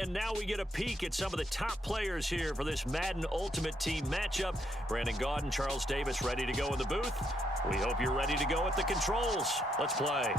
And now we get a peek at some of the top players here for this Madden Ultimate Team matchup. Brandon Gaudin, Charles Davis ready to go in the booth. We hope you're ready to go at the controls. Let's play.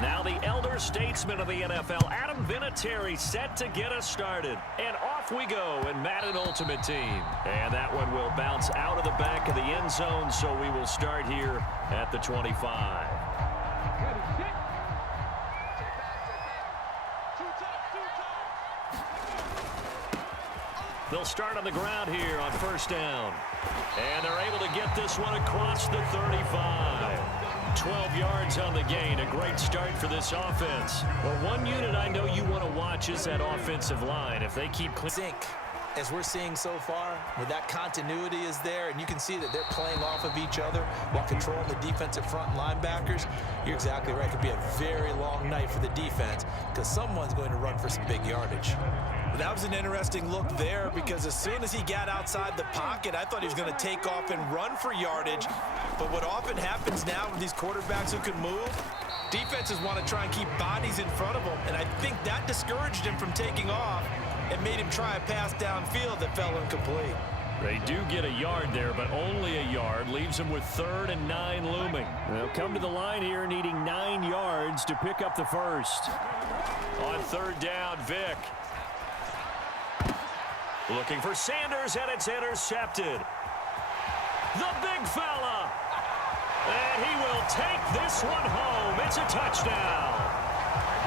Now the elder statesman of the NFL, Adam Vinatieri, set to get us started. And off we go in Madden Ultimate Team. And that one will bounce out of the back of the end zone, so we will start here at the 25. They'll start on the ground here on first down. And they're able to get this one across the 35. 12 yards on the gain. A great start for this offense. Well, one unit I know you want to watch is that offensive line. If they keep clean. As we're seeing so far, where that continuity is there, and you can see that they're playing off of each other while controlling the defensive front linebackers, you're exactly right. It could be a very long night for the defense because someone's going to run for some big yardage. That was an interesting look there because as soon as he got outside the pocket, I thought he was going to take off and run for yardage. But what often happens now with these quarterbacks who can move, defenses want to try and keep bodies in front of them, and I think that discouraged him from taking off and made him try a pass downfield that fell incomplete. They do get a yard there, but only a yard. Leaves them with 3rd and 9 looming. They'll come to the line here needing 9 yards to pick up the first. On 3rd down, Vick. Looking for Sanders, and it's intercepted. The big fella. And he will take this one home. It's a touchdown.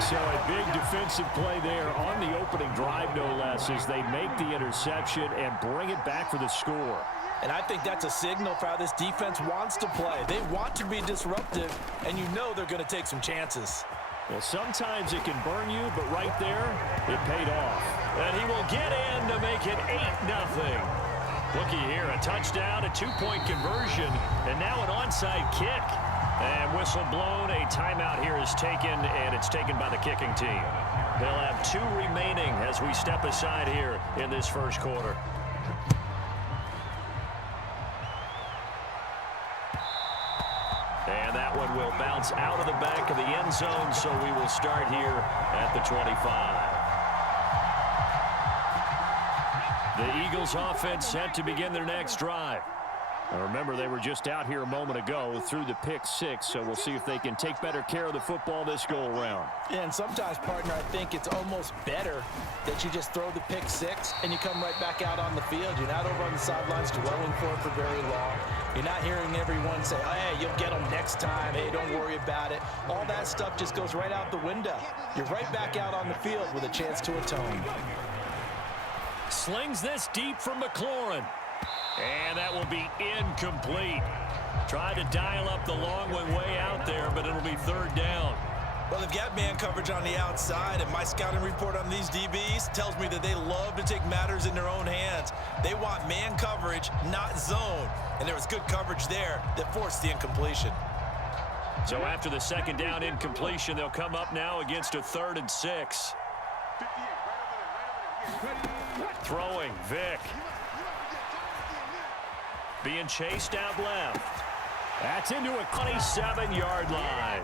So a big defensive play there on the opening drive, no less, as they make the interception and bring it back for the score. And I think that's a signal for how this defense wants to play. They want to be disruptive, and you know they're going to take some chances. Well, sometimes it can burn you, but right there, it paid off. And he will get in to make it 8-0. Looky here, a touchdown, a 2-point conversion, and now an onside kick. And whistle blown, a timeout here is taken, and it's taken by the kicking team. They'll have 2 remaining as we step aside here in this first quarter. And that one will bounce out of the back of the end zone, so we will start here at the 25. The Eagles offense set to begin their next drive. Now remember, they were just out here a moment ago through the pick 6, so we'll see if they can take better care of the football this go-around. Yeah, and sometimes, partner, I think it's almost better that you just throw the pick 6 and you come right back out on the field. You're not over on the sidelines dwelling for it for very long. You're not hearing everyone say, oh, hey, you'll get them next time. Hey, don't worry about it. All that stuff just goes right out the window. You're right back out on the field with a chance to atone. Slings this deep from McLaurin. And that will be incomplete. Tried to dial up the long one way out there, but it'll be 3rd down. Well, they've got man coverage on the outside, and my scouting report on these DBs tells me that they love to take matters in their own hands. They want man coverage, not zone. And there was good coverage there that forced the incompletion. So after the 2nd down incompletion, they'll come up now against a 3rd and 6. Throwing, Vick. Being chased out left. That's into a 27-yard line.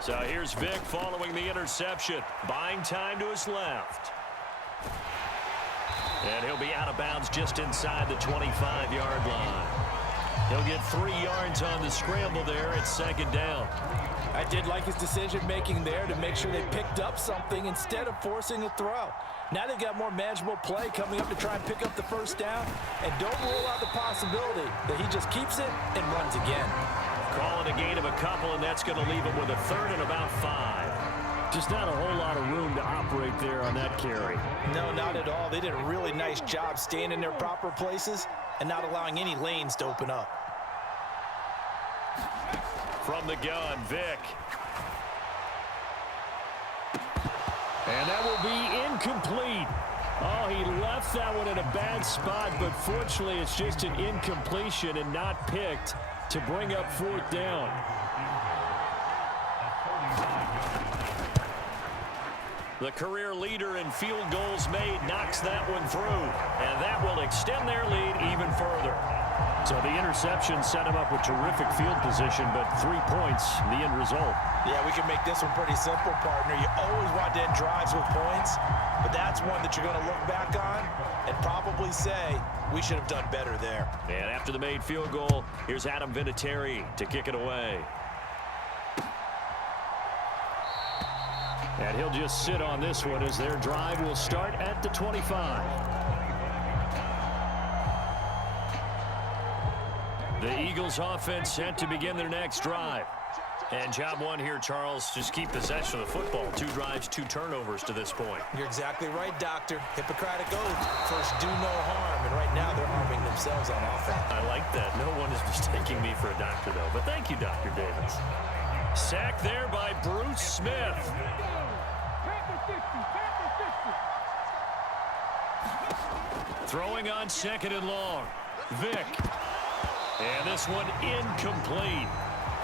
So here's Vick following the interception. Buying time to his left. And he'll be out of bounds just inside the 25-yard line. He'll get 3 yards on the scramble there. It's 2nd down. I did like his decision-making there to make sure they picked up something instead of forcing a throw. Now they've got more manageable play coming up to try and pick up the 1st down. And don't rule out the possibility that he just keeps it and runs again. Calling a gain of a couple, and that's going to leave him with a 3rd and about 5. Just not a whole lot of room to operate there on that carry. No, not at all. They did a really nice job staying in their proper places and not allowing any lanes to open up. From the gun, Vic. And that will be incomplete. Oh, he left that one in a bad spot, but fortunately it's just an incompletion and not picked to bring up 4th down. The career leader in field goals made knocks that one through, and that will extend their lead even further. So the interception set him up with terrific field position, but 3 points, the end result. Yeah, we can make this one pretty simple, partner. You always want to end drives with points, but that's one that you're going to look back on and probably say, we should have done better there. And after the made field goal, here's Adam Vinatieri to kick it away. And he'll just sit on this one as their drive will start at the 25. The Eagles offense set to begin their next drive. And job one here, Charles, just keep possession of the football. 2 drives, 2 turnovers to this point. You're exactly right, Doctor. Hippocratic oath. First, do no harm. And right now, they're harming themselves on offense. I like that. No one is mistaking me for a doctor, though. But thank you, Dr. Davis. Sacked there by Bruce Smith. Throwing on 2nd and long. Vic. And this one incomplete.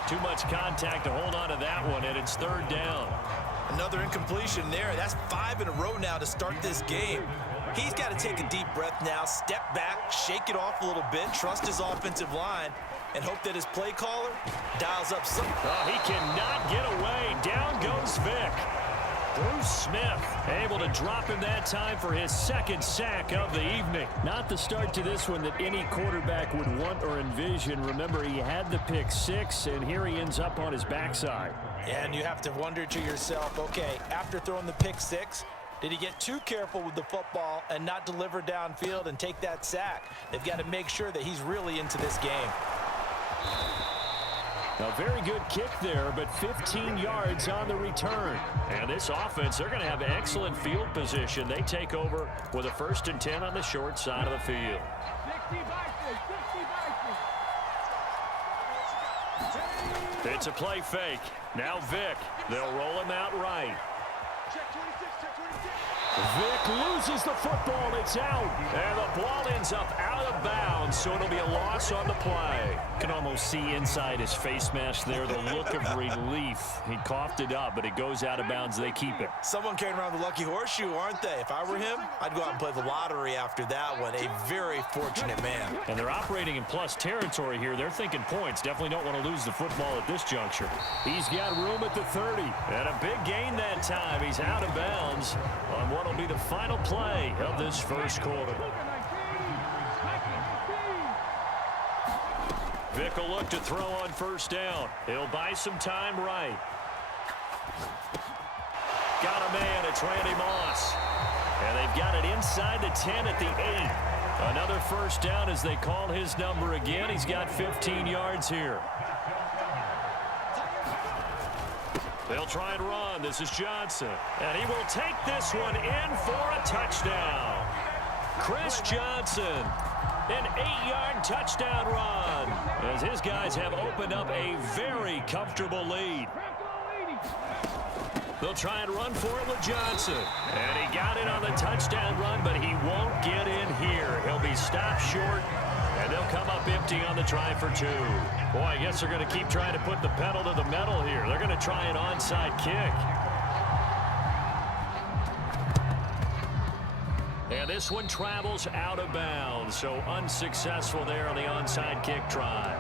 Too much contact to hold on to that one, and it's 3rd down. Another incompletion there. That's 5 in a row now to start this game. He's got to take a deep breath now, step back, shake it off a little bit, trust his offensive line, and hope that his play caller dials up some. Oh, he cannot get away. Down goes Vic. Bruce Smith able to drop him that time for his 2nd sack of the evening. Not the start to this one that any quarterback would want or envision. Remember, he had the pick 6, and here he ends up on his backside. And you have to wonder to yourself, okay, after throwing the pick 6, did he get too careful with the football and not deliver downfield and take that sack? They've got to make sure that he's really into this game. A very good kick there, but 15 yards on the return. And this offense, they're going to have excellent field position. They take over with a 1st and 10 on the short side of the field. It's a play fake. Now Vic. They'll roll him out right. Vic loses the football. It's out. And the ball ends up out of bounds, so it'll be a loss on the play. You can almost see inside his face mask there the look of relief. He coughed it up, but it goes out of bounds. They keep it. Someone carrying around the lucky horseshoe, aren't they? If I were him, I'd go out and play the lottery after that one. A very fortunate man. And they're operating in plus territory here. They're thinking points. Definitely don't want to lose the football at this juncture. He's got room at the 30. And a big gain that time. He's out of bounds on what will be the final play of this 1st quarter. Vic will look to throw on 1st down. He'll buy some time right. Got a man. It's Randy Moss. And they've got it inside the 10 at the 8. Another 1st down as they call his number again. He's got 15 yards here. They'll try and run. This is Johnson. And he will take this one in for a touchdown. Chris Johnson. An 8-yard touchdown run as his guys have opened up a very comfortable lead. They'll try and run for it with Johnson. And he got it on the touchdown run, but he won't get in here. He'll be stopped short, and they'll come up empty on the try for 2. Boy, I guess they're going to keep trying to put the pedal to the metal here. They're going to try an onside kick. And this one travels out of bounds, so unsuccessful there on the onside kick try.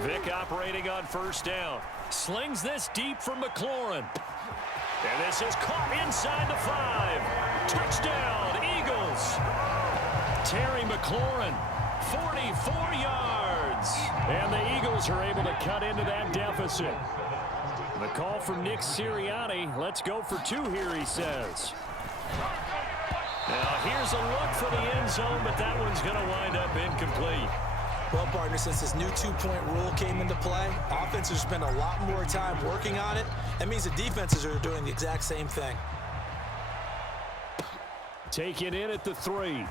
Vic operating on 1st down. Slings this deep for McLaurin. And this is caught inside the 5. Touchdown, Eagles. Terry McLaurin, 44 yards. And the Eagles are able to cut into that deficit. The call from Nick Sirianni. Let's go for 2 here, he says. Now here's a look for the end zone, but that one's going to wind up incomplete. Well, partner, since this new 2-point rule came into play, offenses spend a lot more time working on it. That means the defenses are doing the exact same thing. Taken in at the 3.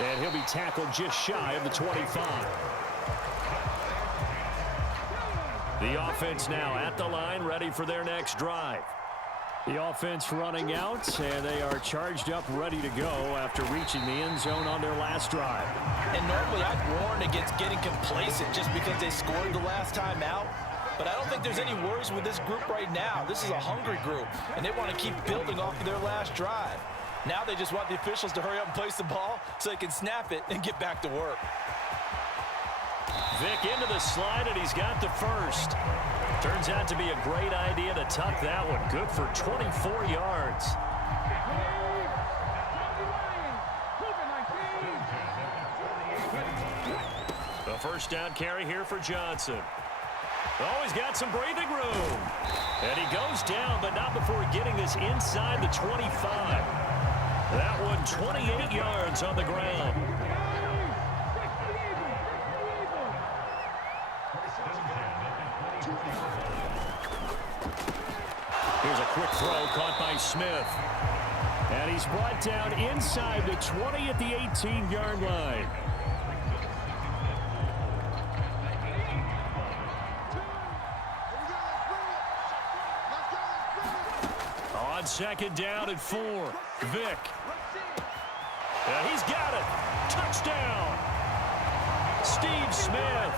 And he'll be tackled just shy of the 25. The offense now at the line, ready for their next drive. The offense running out, and they are charged up, ready to go after reaching the end zone on their last drive. And normally I'd warn against getting complacent just because they scored the last time out. But I don't think there's any worries with this group right now. This is a hungry group, and they want to keep building off of their last drive. Now they just want the officials to hurry up and place the ball so they can snap it and get back to work. Vick into the slide, and he's got the first. Turns out to be a great idea to tuck that one. Good for 24 yards. The first down carry here for Johnson. Oh, he's got some breathing room. And he goes down, but not before getting this inside the 25. That one 28 yards on the ground. Here's a quick throw caught by Smith. And he's brought down inside the 20 at the 18-yard line. On second down and 4, Vick. And he's got it. Touchdown. Steve Smith.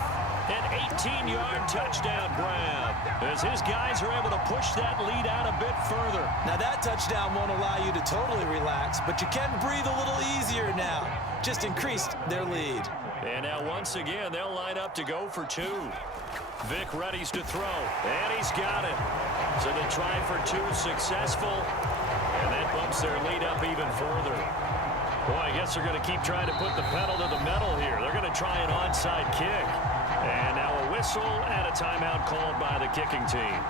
An 18-yard touchdown grab as his guys are able to push that lead out a bit further. Now that touchdown won't allow you to totally relax, but you can breathe a little easier now. Just increased their lead. And now once again, they'll line up to go for 2. Vick readies to throw, and he's got it. So they try for 2, successful, and that bumps their lead up even further. Boy, I guess they're going to keep trying to put the pedal to the metal here. They're going to try an onside kick. And now a whistle and a timeout called by the kicking team.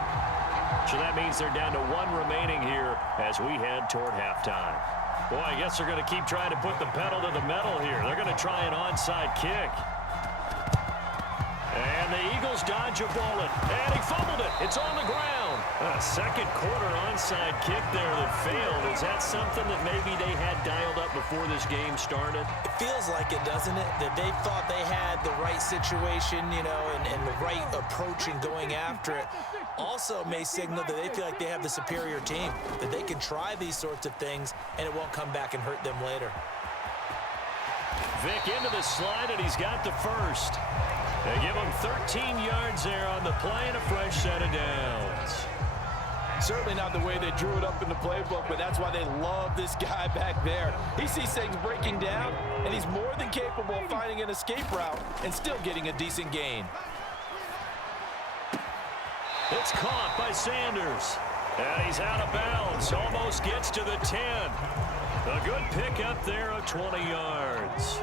So that means they're down to 1 remaining here as we head toward halftime. Boy, I guess they're going to keep trying to put the pedal to the metal here. They're going to try an onside kick. And the Eagles dodge a bullet. And he fumbled it. It's on the ground. A second quarter onside kick there that failed. Is that something that maybe they had dialed up before this game started? It feels like it, doesn't it? That they thought they had the right situation, you know, and the right approach in going after it. Also may signal that they feel like they have the superior team, that they can try these sorts of things and it won't come back and hurt them later. Vick into the slide, and he's got the first. They give him 13 yards there on the play and a fresh set of downs. Certainly not the way they drew it up in the playbook, but that's why they love this guy back there. He sees things breaking down, and he's more than capable of finding an escape route and still getting a decent gain. It's caught by Sanders. And he's out of bounds. Almost gets to the 10. A good pickup there of 20 yards.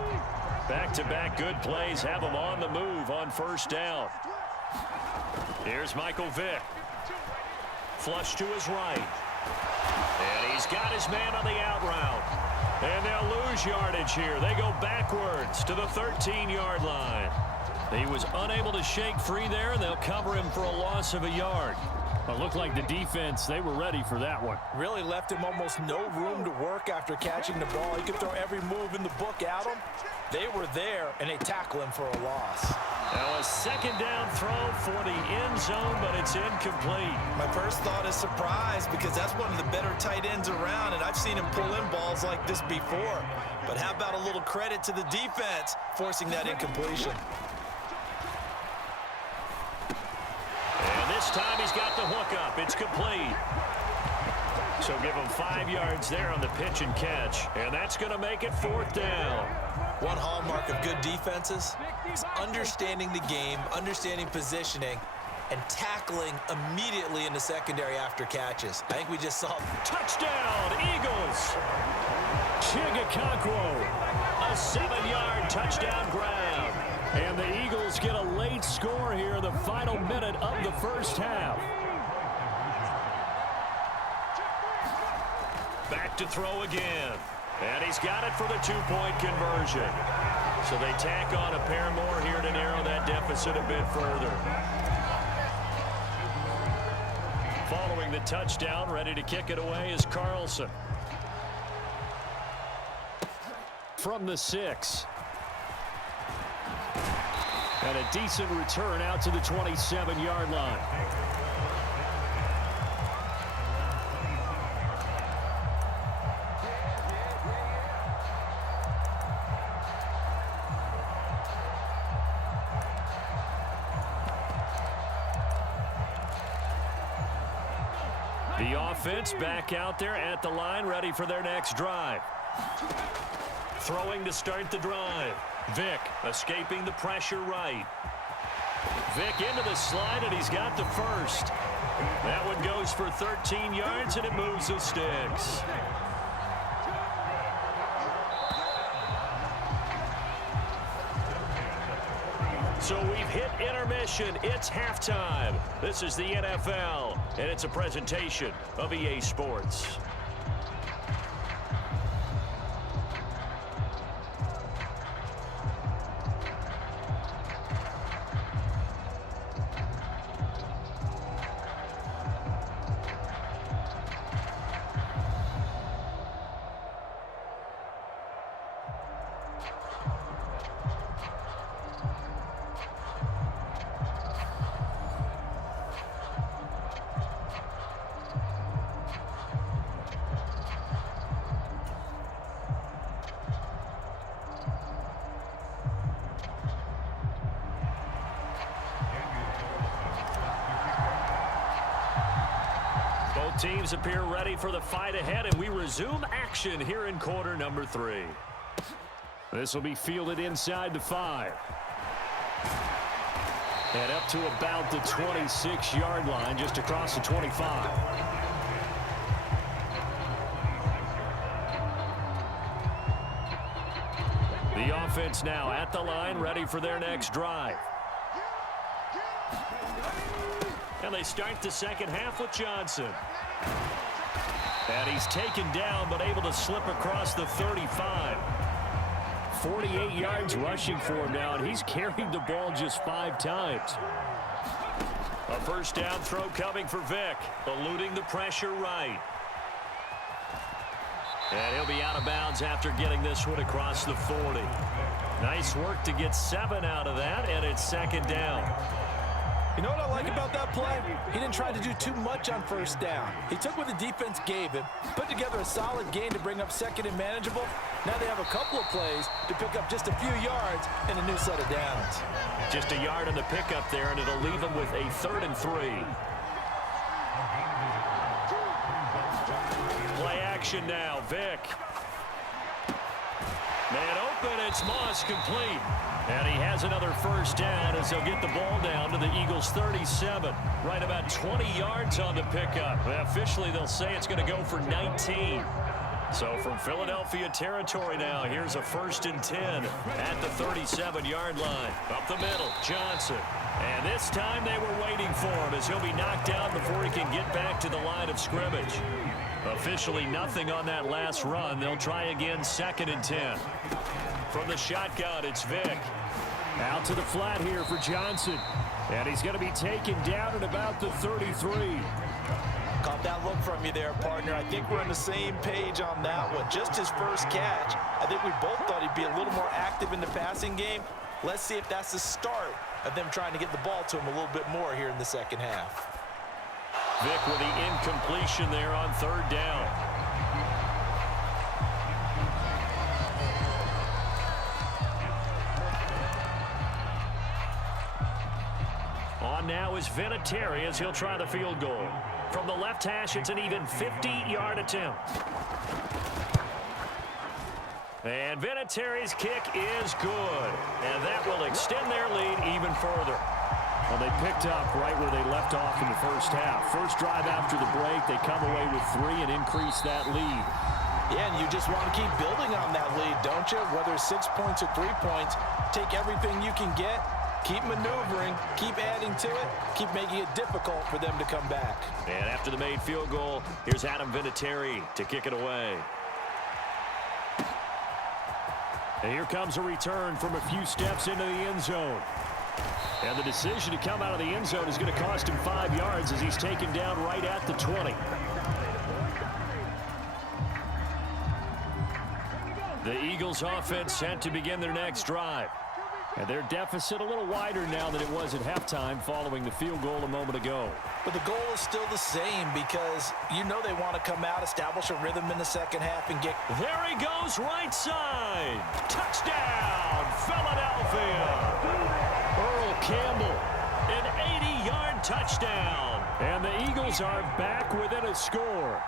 Back-to-back good plays have him on the move on first down. Here's Michael Vick. Flush to his right. And he's got his man on the out route. And they'll lose yardage here. They go backwards to the 13-yard line. He was unable to shake free there, and they'll cover him for a loss of a yard. It looked like the defense, they were ready for that one. Really left him almost no room to work after catching the ball. He could throw every move in the book at him. They were there, and they tackle him for a loss. Now a second down throw for the end zone, but it's incomplete. My first thought is surprise, because that's one of the better tight ends around, and I've seen him pull in balls like this before. But how about a little credit to the defense forcing that incompletion? And this time he's got the hook up. It's complete. So give him 5 yards there on the pitch and catch. And that's going to make it fourth down. One hallmark of good defenses is understanding the game, understanding positioning, and tackling immediately in the secondary after catches. I think we just saw touchdown, Eagles. Chigakakwo, a 7-yard touchdown grab. And the Eagles get a late score here in the final minute of the first half. Back to throw again. And he's got it for the two-point conversion. So they tack on a pair more here to narrow that deficit a bit further. Following the touchdown, ready to kick it away is Carlson. From the 6. And a decent return out to the 27-yard line. The offense back out there at the line, ready for their next drive. Throwing to start the drive. Vick escaping the pressure right. Vick into the slide, and he's got the first. That one goes for 13 yards, and it moves the sticks. So we've hit intermission. It's halftime. This is the NFL, and it's a presentation of EA Sports. Teams appear ready for the fight ahead, and we resume action here in quarter number 3. This will be fielded inside the 5. And up to about the 26-yard line, just across the 25. The offense now at the line, ready for their next drive. And they start the second half with Johnson. And he's taken down, but able to slip across the 35. 48 yards rushing for him now, and he's carried the ball just 5 times. A first down throw coming for Vick, eluding the pressure right. And he'll be out of bounds after getting this one across the 40. Nice work to get 7 out of that, and it's second down. You know what I like about that play? He didn't try to do too much on first down. He took what the defense gave him, put together a solid gain to bring up second and manageable. Now they have a couple of plays to pick up just a few yards and a new set of downs. Just a yard on the pickup there, and it'll leave them with a 3rd and 3. Play action now, Vick. Man open, it's Moss complete. And he has another first down as they'll get the ball down to the Eagles' 37. Right about 20 yards on the pickup. Officially, they'll say it's going to go for 19. So from Philadelphia territory now, here's a 1st and 10 at the 37-yard line. Up the middle, Johnson. And this time they were waiting for him as he'll be knocked down before he can get back to the line of scrimmage. Officially nothing on that last run. They'll try again, 2nd and 10. From the shotgun, it's Vick. Out to the flat here for Johnson. And he's going to be taken down at about the 33. Caught that look from you there, partner. I think we're on the same page on that one. Just his first catch. I think we both thought he'd be a little more active in the passing game. Let's see if that's the start of them trying to get the ball to him a little bit more here in the second half. Vick with the incompletion there on 3rd down. On now is Vinatieri as he'll try the field goal. From the left hash, it's an even 50-yard attempt. And Vinatieri's kick is good. And that will extend their lead even further. Well, they picked up right where they left off in the first half. First drive after the break, they come away with 3 and increase that lead. Yeah, and you just want to keep building on that lead, don't you? Whether it's 6 points or 3 points, take everything you can get, keep maneuvering, keep adding to it, keep making it difficult for them to come back. And after the made field goal, here's Adam Vinatieri to kick it away. And here comes a return from a few steps into the end zone. And the decision to come out of the end zone is going to cost him 5 yards as he's taken down right at the 20. The Eagles offense set to begin their next drive. And their deficit a little wider now than it was at halftime following the field goal a moment ago. But the goal is still the same because you know they want to come out, establish a rhythm in the second half and get... There he goes, right side. Touchdown, Philadelphia. Earl Campbell, an 80-yard touchdown. And the Eagles are back within a score.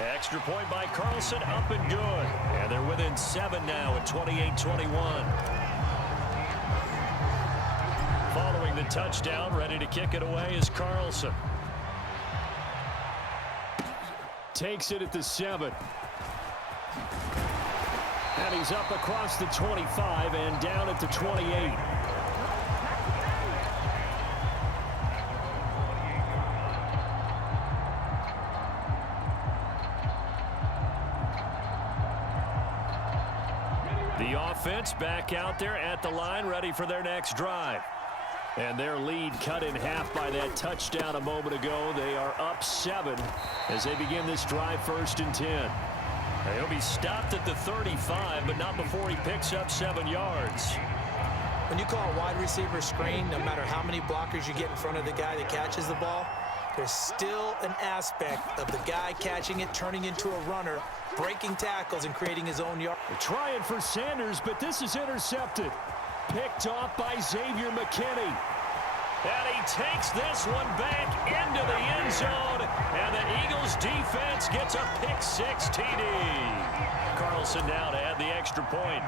Extra point by Carlson, up and good. And they're within 7 now at 28-21. Following the touchdown, ready to kick it away is Carlson. Takes it at the 7. And he's up across the 25 and down at the 28. The offense back out there at the line, ready for their next drive. And their lead cut in half by that touchdown a moment ago. They are up 7 as they begin this drive, 1st and 10. He'll be stopped at the 35, but not before he picks up 7 yards. When you call a wide receiver screen, no matter how many blockers you get in front of the guy that catches the ball, there's still an aspect of the guy catching it, turning into a runner, breaking tackles, and creating his own yard. They're trying for Sanders, but this is intercepted. Picked off by Xavier McKinney. And he takes this one back into the end zone. And the Eagles defense gets a pick-6 TD. Carlson now to add the extra point.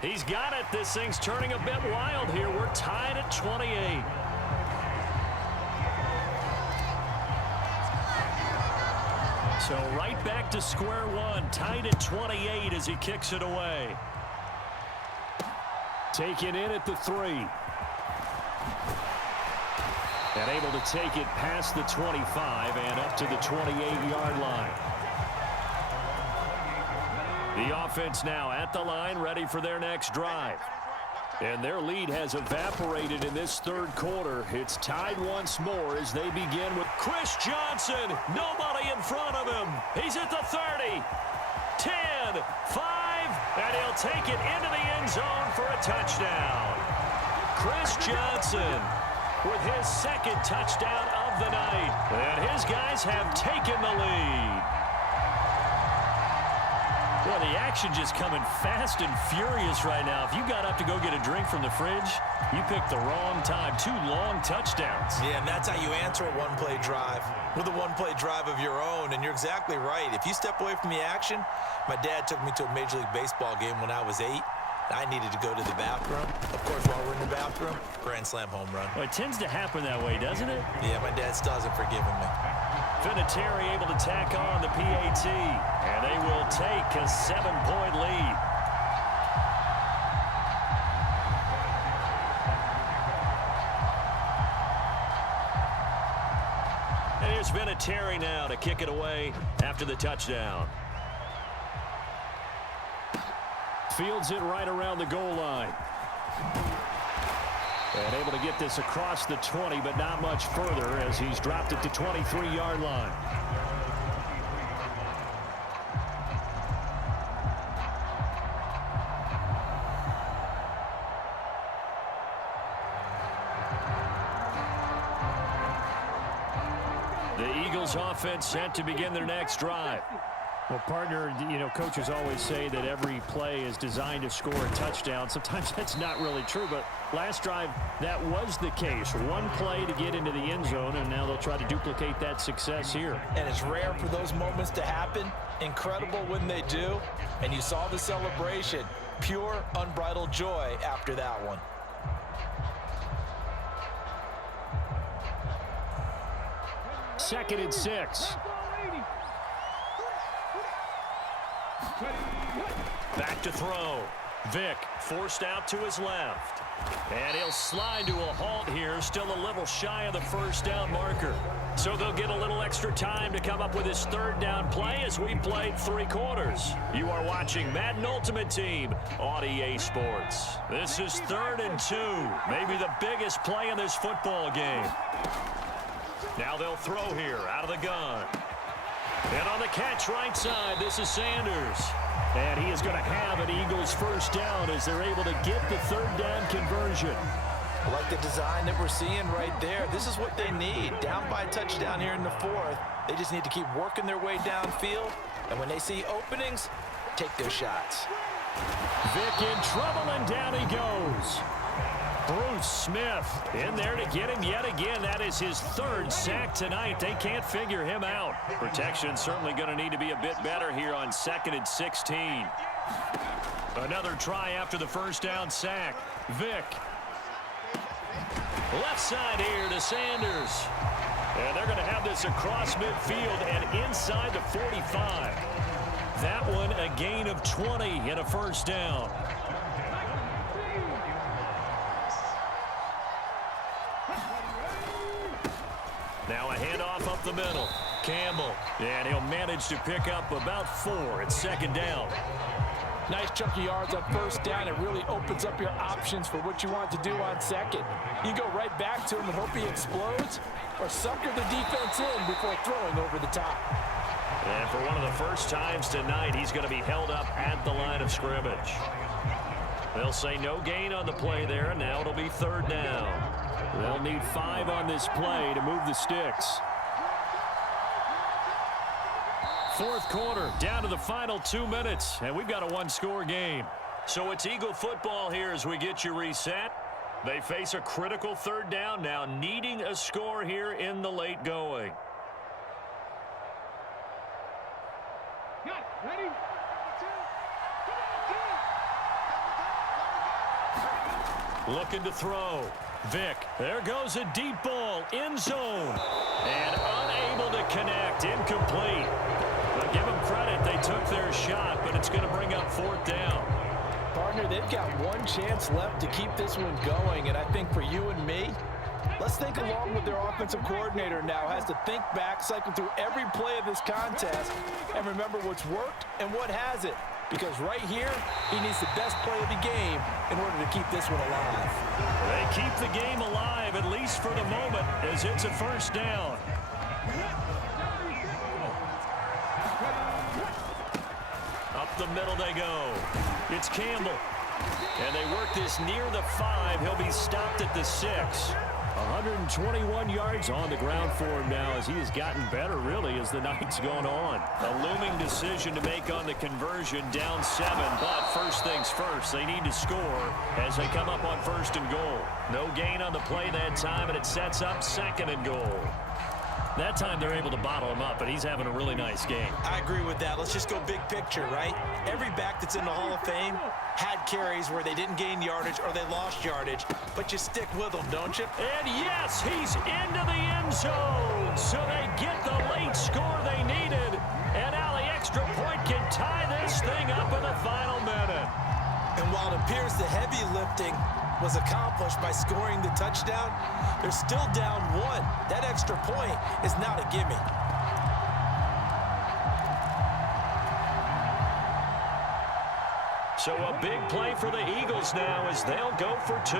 He's got it. This thing's turning a bit wild here. We're tied at 28. So right back to square one, tied at 28 as he kicks it away. Taken in at the 3. And able to take it past the 25 and up to the 28-yard line. The offense now at the line, ready for their next drive. And their lead has evaporated in this 3rd quarter. It's tied once more as they begin with Chris Johnson. Nobody in front of him. He's at the 30, 10, 5, and he'll take it into the end zone for a touchdown. Chris Johnson with his 2nd touchdown of the night. And his guys have taken the lead. Well, the action just coming fast and furious right now. If you got up to go get a drink from the fridge, you picked the wrong time. 2 long touchdowns. Yeah, and that's how you answer a one-play drive with a one-play drive of your own. And you're exactly right. If you step away from the action, my dad took me to a Major League Baseball game when I was 8. I needed to go to the bathroom. Of course, while we're in the bathroom, grand slam home run. Well, it tends to happen that way, doesn't it? Yeah, my dad still hasn't forgiven me. Vinatieri able to tack on the PAT, and they will take a 7-point lead. And here's Vinatieri now to kick it away after the touchdown. Fields it right around the goal line. And able to get this across the 20, but not much further as he's dropped it to 23-yard line. The Eagles offense set to begin their next drive. Well, partner, you know, coaches always say that every play is designed to score a touchdown. Sometimes that's not really true, but last drive, that was the case. One play to get into the end zone, and now they'll try to duplicate that success here. And it's rare for those moments to happen. Incredible when they do. And you saw the celebration. Pure, unbridled joy after that one. 2nd and 6. Back to throw. Vick forced out to his left. And he'll slide to a halt here, still a little shy of the first down marker. So they'll get a little extra time to come up with his 3rd down play as we played 3 quarters. You are watching Madden Ultimate Team on EA Sports. This is 3rd and 2, maybe the biggest play in this football game. Now they'll throw here out of the gun. And on the catch right side, this is Sanders. And he is going to have an Eagles 1st down as they're able to get the 3rd down conversion. I like the design that we're seeing right there. This is what they need. Down by a touchdown here in the 4th. They just need to keep working their way downfield. And when they see openings, take their shots. Vick in trouble, and down he goes. Bruce Smith in there to get him yet again. That is his 3rd sack tonight. They can't figure him out. Protection certainly going to need to be a bit better here on 2nd and 16. Another try after the 1st down sack. Vick. Left side here to Sanders. And they're going to have this across midfield and inside the 45. That one a gain of 20 and a 1st down. Now a handoff up the middle. Campbell. And he'll manage to pick up about 4 at 2nd down. Nice chunky yards on 1st down. It really opens up your options for what you want to do on 2nd. You go right back to him and hope he explodes, or sucker the defense in before throwing over the top. And for one of the first times tonight, he's going to be held up at the line of scrimmage. They'll say no gain on the play there, and now it'll be 3rd down. They'll need 5 on this play to move the sticks. 4th quarter, down to the final 2 minutes, and we've got a 1-score game. So it's Eagle football here as we get you reset. They face a critical 3rd down now, needing a score here in the late going. Ready? Looking to throw. Vick. There goes a deep ball. End zone. And unable to connect. Incomplete. But give them credit. They took their shot, but it's going to bring up 4th down. Partner, they've got one chance left to keep this one going, and I think for you and me, let's think along with their offensive coordinator now. Has to think back, cycle through every play of this contest, and remember what's worked and what hasn't. Because right here, he needs the best play of the game in order to keep this one alive. They keep the game alive, at least for the moment, as it's a 1st down. Up the middle they go. It's Campbell. And they work this near the 5. He'll be stopped at the 6. 121 yards on the ground for him now as he has gotten better, really, as the night's gone on. A looming decision to make on the conversion, down 7. But first things first, they need to score as they come up on 1st and goal. No gain on the play that time, and it sets up 2nd and goal. That time they're able to bottle him up, but he's having a really nice game. I agree with that. Let's just go big picture, right? Every back that's in the Hall of Fame had carries where they didn't gain yardage or they lost yardage, but you stick with them, don't you? And yes, he's into the end zone. So they get the late score they needed. And now the extra point can tie this thing up in the final minute. And while it appears the heavy lifting was accomplished by scoring the touchdown, they're still down 1. That extra point is not a gimme. So a big play for the Eagles now as they'll go for 2.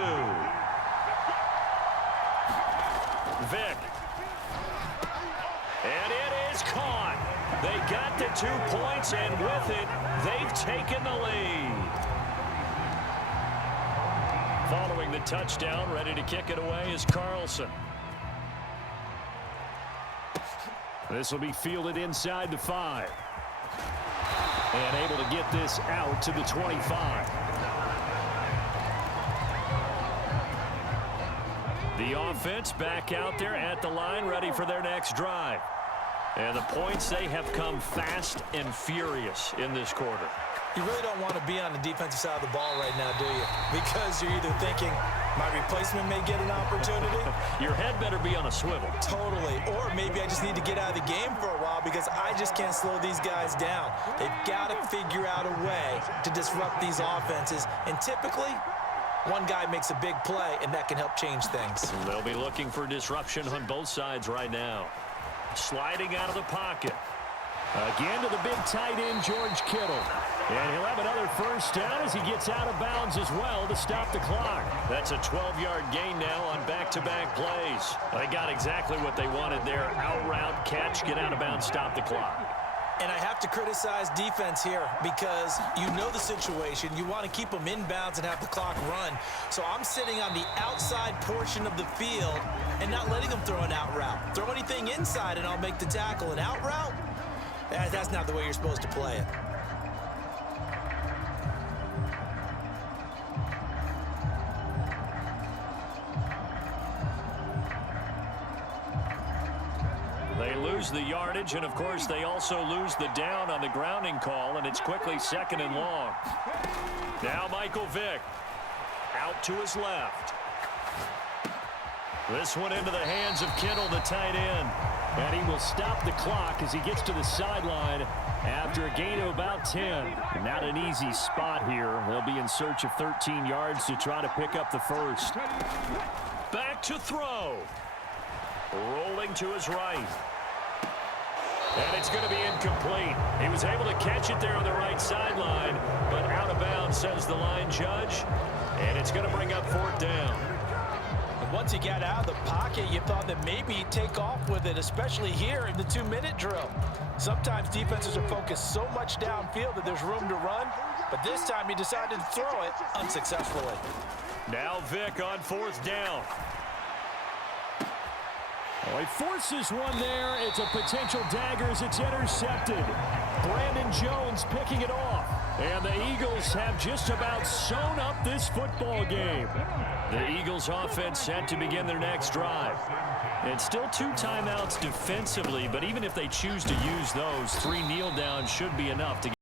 Vick. And it is caught. They got the 2 points, and with it, they've taken the lead. Following the touchdown, ready to kick it away is Carlson. This will be fielded inside the 5. And able to get this out to the 25. The offense back out there at the line, ready for their next drive. And the points, they have come fast and furious in this quarter. You really don't want to be on the defensive side of the ball right now, do you? Because you're either thinking, my replacement may get an opportunity. Your head better be on a swivel. Totally. Or maybe I just need to get out of the game for a while because I just can't slow these guys down. They've got to figure out a way to disrupt these offenses. And typically, one guy makes a big play, and that can help change things. They'll be looking for disruption on both sides right now. Sliding out of the pocket. Again to the big tight end, George Kittle. And he'll have another first down as he gets out of bounds as well to stop the clock. That's a 12-yard gain now on back-to-back plays. They got exactly what they wanted there. Out route, catch, get out of bounds, stop the clock. And I have to criticize defense here because you know the situation. You want to keep them in bounds and have the clock run. So I'm sitting on the outside portion of the field and not letting them throw an out route. Throw anything inside and I'll make the tackle. An out route? That's not the way you're supposed to play it. They lose the yardage, and of course they also lose the down on the grounding call, and it's quickly second and long. Now Michael Vick out to his left. This one into the hands of Kittle, the tight end. And he will stop the clock as he gets to the sideline after a gain of about 10. Not an easy spot here. They'll be in search of 13 yards to try to pick up the first. Back to throw. Rolling to his right. And it's going to be incomplete. He was able to catch it there on the right sideline, but out of bounds, says the line judge. And it's going to bring up fourth down. Once he got out of the pocket, you thought that maybe he'd take off with it, especially here in the 2-minute drill. Sometimes defenses are focused so much downfield that there's room to run, but this time he decided to throw it unsuccessfully. Now Vick on fourth down. Oh, he forces one there. It's a potential dagger as it's intercepted. Brandon Jones picking it off. And the Eagles have just about sewn up this football game. The Eagles offense set to begin their next drive. And still 2 timeouts defensively, but even if they choose to use those, 3 kneel downs should be enough to